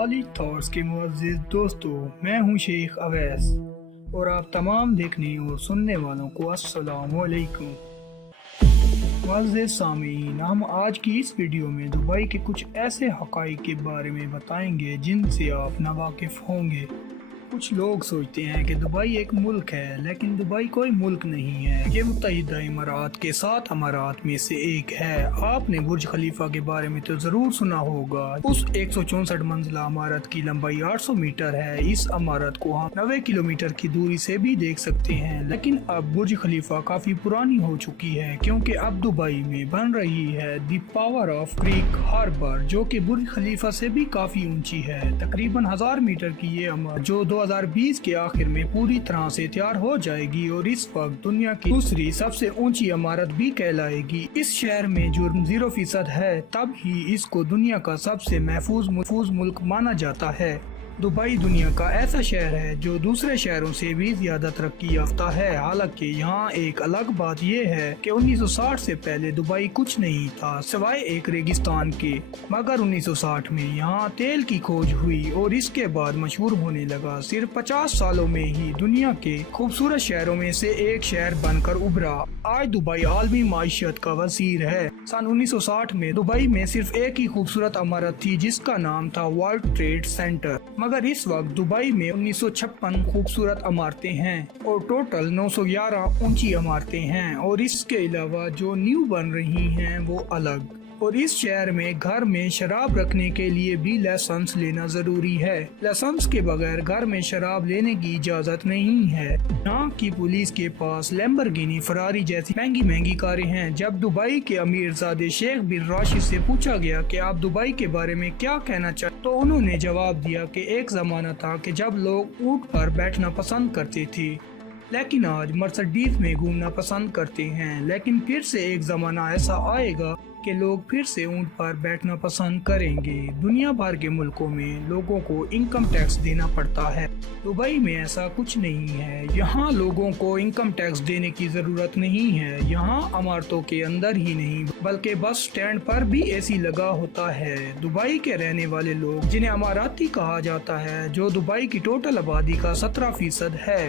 Knowledge thoughts के मुअज़्ज़िज़ दोस्तों, मैं हूं शेख अवैस और आप तमाम देखने और सुनने वालों को अस्सलामु अलैकुम। मुअज़्ज़िज़ सामीन, हम आज की इस वीडियो में दुबई के कुछ ऐसे हक़ाइक़ के बारे में बताएंगे जिनसे आप नावाकिफ़ होंगे। कुछ लोग सोचते हैं कि दुबई एक मुल्क है, लेकिन दुबई कोई मुल्क नहीं है। ये मुत्तहिदा इमारात के 7 अमारात में से एक है। आपने बुर्ज खलीफा के बारे में तो जरूर सुना होगा। उस 164 मंजिला इमारत की लंबाई 800 मीटर है। इस इमारत को हम 90 किलोमीटर की दूरी से भी देख सकते हैं। लेकिन अब बुर्ज खलीफा काफी पुरानी हो चुकी है, क्योंकि अब दुबई में बन रही है the power of Creek Harbour, जो कि बुर्ज खलीफा से भी काफी ऊंची है। तकरीबन 1000 मीटर की ये इमारत जो 2020 के आखिर में पूरी तरह से तैयार हो जाएगी और इस वक्त दुनिया की दूसरी सबसे ऊंची इमारत भी कहलाएगी। इस शहर में जुर्म 0% है, तब ही इसको दुनिया का सबसे महफूज मुल्क माना जाता है। दुबई दुनिया का ऐसा शहर है जो दूसरे शहरों से भी ज्यादा तरक्की याफ्ता है। हालांकि यहाँ एक अलग बात यह है कि 1960 से पहले दुबई कुछ नहीं था सिवाय एक रेगिस्तान के, मगर 1960 में यहाँ तेल की खोज हुई और इसके बाद मशहूर होने लगा। सिर्फ 50 सालों में ही दुनिया के खूबसूरत शहरों में से एक शहर बनकर उभरा। आज दुबई आलमी माइशत का वजीर है। सन 1960 में दुबई में सिर्फ एक ही खूबसूरत इमारत थी जिसका नाम था वर्ल्ड ट्रेड सेंटर, मगर इस वक्त दुबई में 1956 खूबसूरत इमारतें हैं और टोटल 911 ऊंची इमारतें हैं। और इसके अलावा जो न्यू बन रही हैं वो अलग। और इस शहर में घर में शराब रखने के लिए भी लाइसेंस लेना जरूरी है। लाइसेंस के बगैर घर में शराब लेने की इजाजत नहीं है। यहाँ की पुलिस के पास लैम्बोर्गिनी, फरारी जैसी महंगी कारें हैं। जब दुबई के अमीरजादे शेख बिन राशिद से पूछा गया कि आप दुबई के बारे में क्या कहना चाहते, तो उन्होंने जवाब दिया कि एक जमाना था कि जब लोग ऊंट पर बैठना पसंद करते थे, लेकिन आज मर्सिडीज में घूमना पसंद करते हैं। लेकिन फिर से एक जमाना ऐसा आएगा कि लोग फिर से ऊंट पर बैठना पसंद करेंगे। दुनिया भर के मुल्कों में लोगों को इनकम टैक्स देना पड़ता है। दुबई में ऐसा कुछ नहीं है। यहाँ लोगों को इनकम टैक्स देने की जरूरत नहीं है। यहाँ इमारतों के अंदर ही नहीं बल्कि बस स्टैंड पर भी एसी लगा होता है। दुबई के रहने वाले लोग, जिन्हें अमाराती कहा जाता है, जो दुबई की टोटल आबादी का 17% है,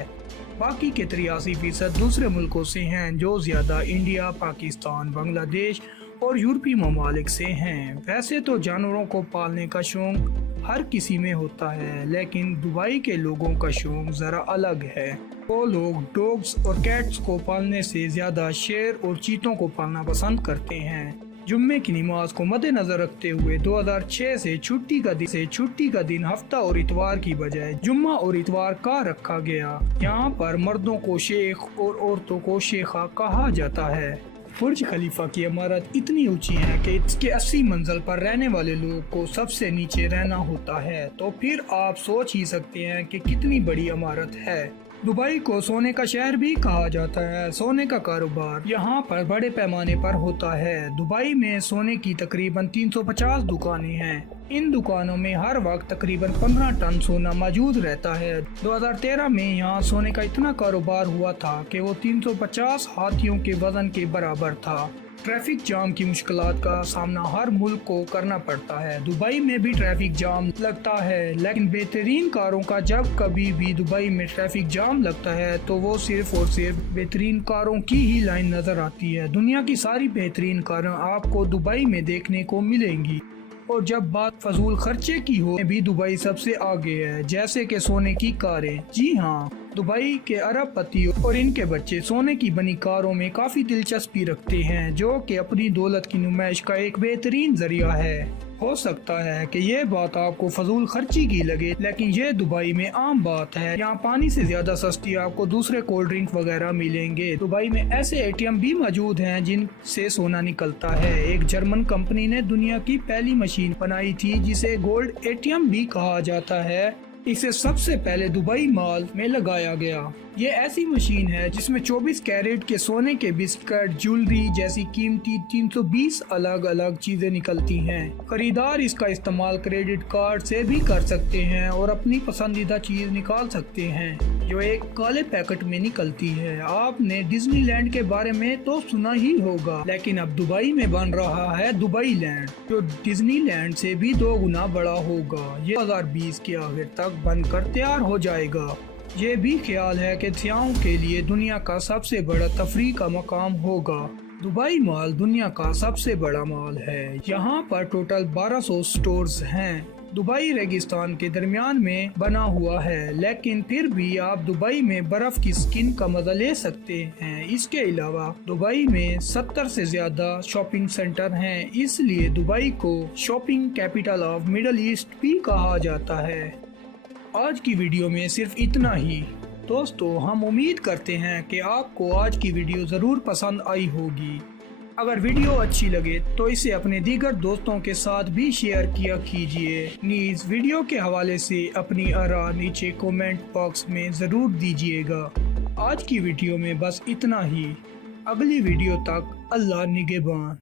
बाकी के 83% दूसरे मुल्कों से हैं, जो ज्यादा इंडिया, पाकिस्तान, बांग्लादेश और यूरोपीय ममालिक से हैं। वैसे तो जानवरों को पालने का शौक हर किसी में होता है, लेकिन दुबई के लोगों का शौक जरा अलग है। वो लोग डॉग्स और कैट्स को पालने से ज्यादा शेर और चीतों को पालना पसंद करते हैं। जुम्मे की नमाज को मद्देनजर रखते हुए 2006 से छुट्टी का दिन हफ्ता और इतवार की बजाय जुम्मा और इतवार का रखा गया। यहाँ पर मर्दों को शेख और औरतों को शेखा कहा जाता है। बुर्ज खलीफा की इमारत इतनी ऊंची है कि इसके 80 मंजिल पर रहने वाले लोग को सबसे नीचे रहना होता है। तो फिर आप सोच ही सकते हैं कि कितनी बड़ी इमारत है। दुबई को सोने का शहर भी कहा जाता है। सोने का कारोबार यहाँ पर बड़े पैमाने पर होता है। दुबई में सोने की तकरीबन 350 दुकानें हैं। इन दुकानों में हर वक्त तकरीबन 15 टन सोना मौजूद रहता है। 2013 में यहाँ सोने का इतना कारोबार हुआ था कि वो 350 हाथियों के वजन के बराबर था। ट्रैफिक जाम की मुश्किलात का सामना हर मुल्क को करना पड़ता है। दुबई में भी ट्रैफिक जाम लगता है, लेकिन बेहतरीन कारों का जब कभी भी दुबई में ट्रैफिक जाम लगता है तो वो सिर्फ और सिर्फ बेहतरीन कारों की ही लाइन नजर आती है। दुनिया की सारी बेहतरीन कारें आपको दुबई में देखने को मिलेंगी। और जब बात फजूल खर्चे की हो, भी दुबई सबसे आगे है, जैसे कि सोने की कारें। जी हाँ, दुबई के अरबपति और इनके बच्चे सोने की बनी कारों में काफी दिलचस्पी रखते हैं, जो कि अपनी दौलत की नुमाइश का एक बेहतरीन जरिया है। हो सकता है कि ये बात आपको फजूल खर्ची की लगे, लेकिन ये दुबई में आम बात है। यहाँ पानी से ज्यादा सस्ती आपको दूसरे कोल्ड ड्रिंक वगैरह मिलेंगे। दुबई में ऐसे एटीएम भी मौजूद हैं जिनसे सोना निकलता है। एक जर्मन कंपनी ने दुनिया की पहली मशीन बनाई थी जिसे गोल्ड एटीएम भी कहा जाता है। इसे सबसे पहले दुबई मॉल में लगाया गया। ये ऐसी मशीन है जिसमें 24 कैरेट के सोने के बिस्किट, ज्वेलरी जैसी कीमती 320 अलग अलग चीजें निकलती हैं। खरीदार इसका इस्तेमाल क्रेडिट कार्ड से भी कर सकते हैं और अपनी पसंदीदा चीज निकाल सकते हैं जो एक काले पैकेट में निकलती है। आपने डिज्नीलैंड के बारे में तो सुना ही होगा, लेकिन अब दुबई में बन रहा है दुबई लैंड, जो डिज्नीलैंड से भी 2 गुना बड़ा होगा। ये 2020 के आखिर तक बनकर तैयार हो जाएगा। ये भी ख्याल है कि सियाहों के लिए दुनिया का सबसे बड़ा तफरीह का मकाम होगा। दुबई मॉल दुनिया का सबसे बड़ा मॉल है। यहाँ पर टोटल 1200 स्टोर्स हैं। दुबई रेगिस्तान के दरमियान में बना हुआ है, लेकिन फिर भी आप दुबई में बर्फ की स्किन का मजा ले सकते हैं। इसके अलावा दुबई में 70 से ज्यादा शॉपिंग सेंटर हैं, इसलिए दुबई को shopping capital of middle east भी कहा जाता है। आज की वीडियो में सिर्फ इतना ही। दोस्तों, हम उम्मीद करते हैं कि आपको आज की वीडियो ज़रूर पसंद आई होगी। अगर वीडियो अच्छी लगे तो इसे अपने दीगर दोस्तों के साथ भी शेयर किया कीजिए। नीज वीडियो के हवाले से अपनी आरा नीचे कमेंट बॉक्स में ज़रूर दीजिएगा। आज की वीडियो में बस इतना ही। अगली वीडियो तक अल्लाह निगहबान।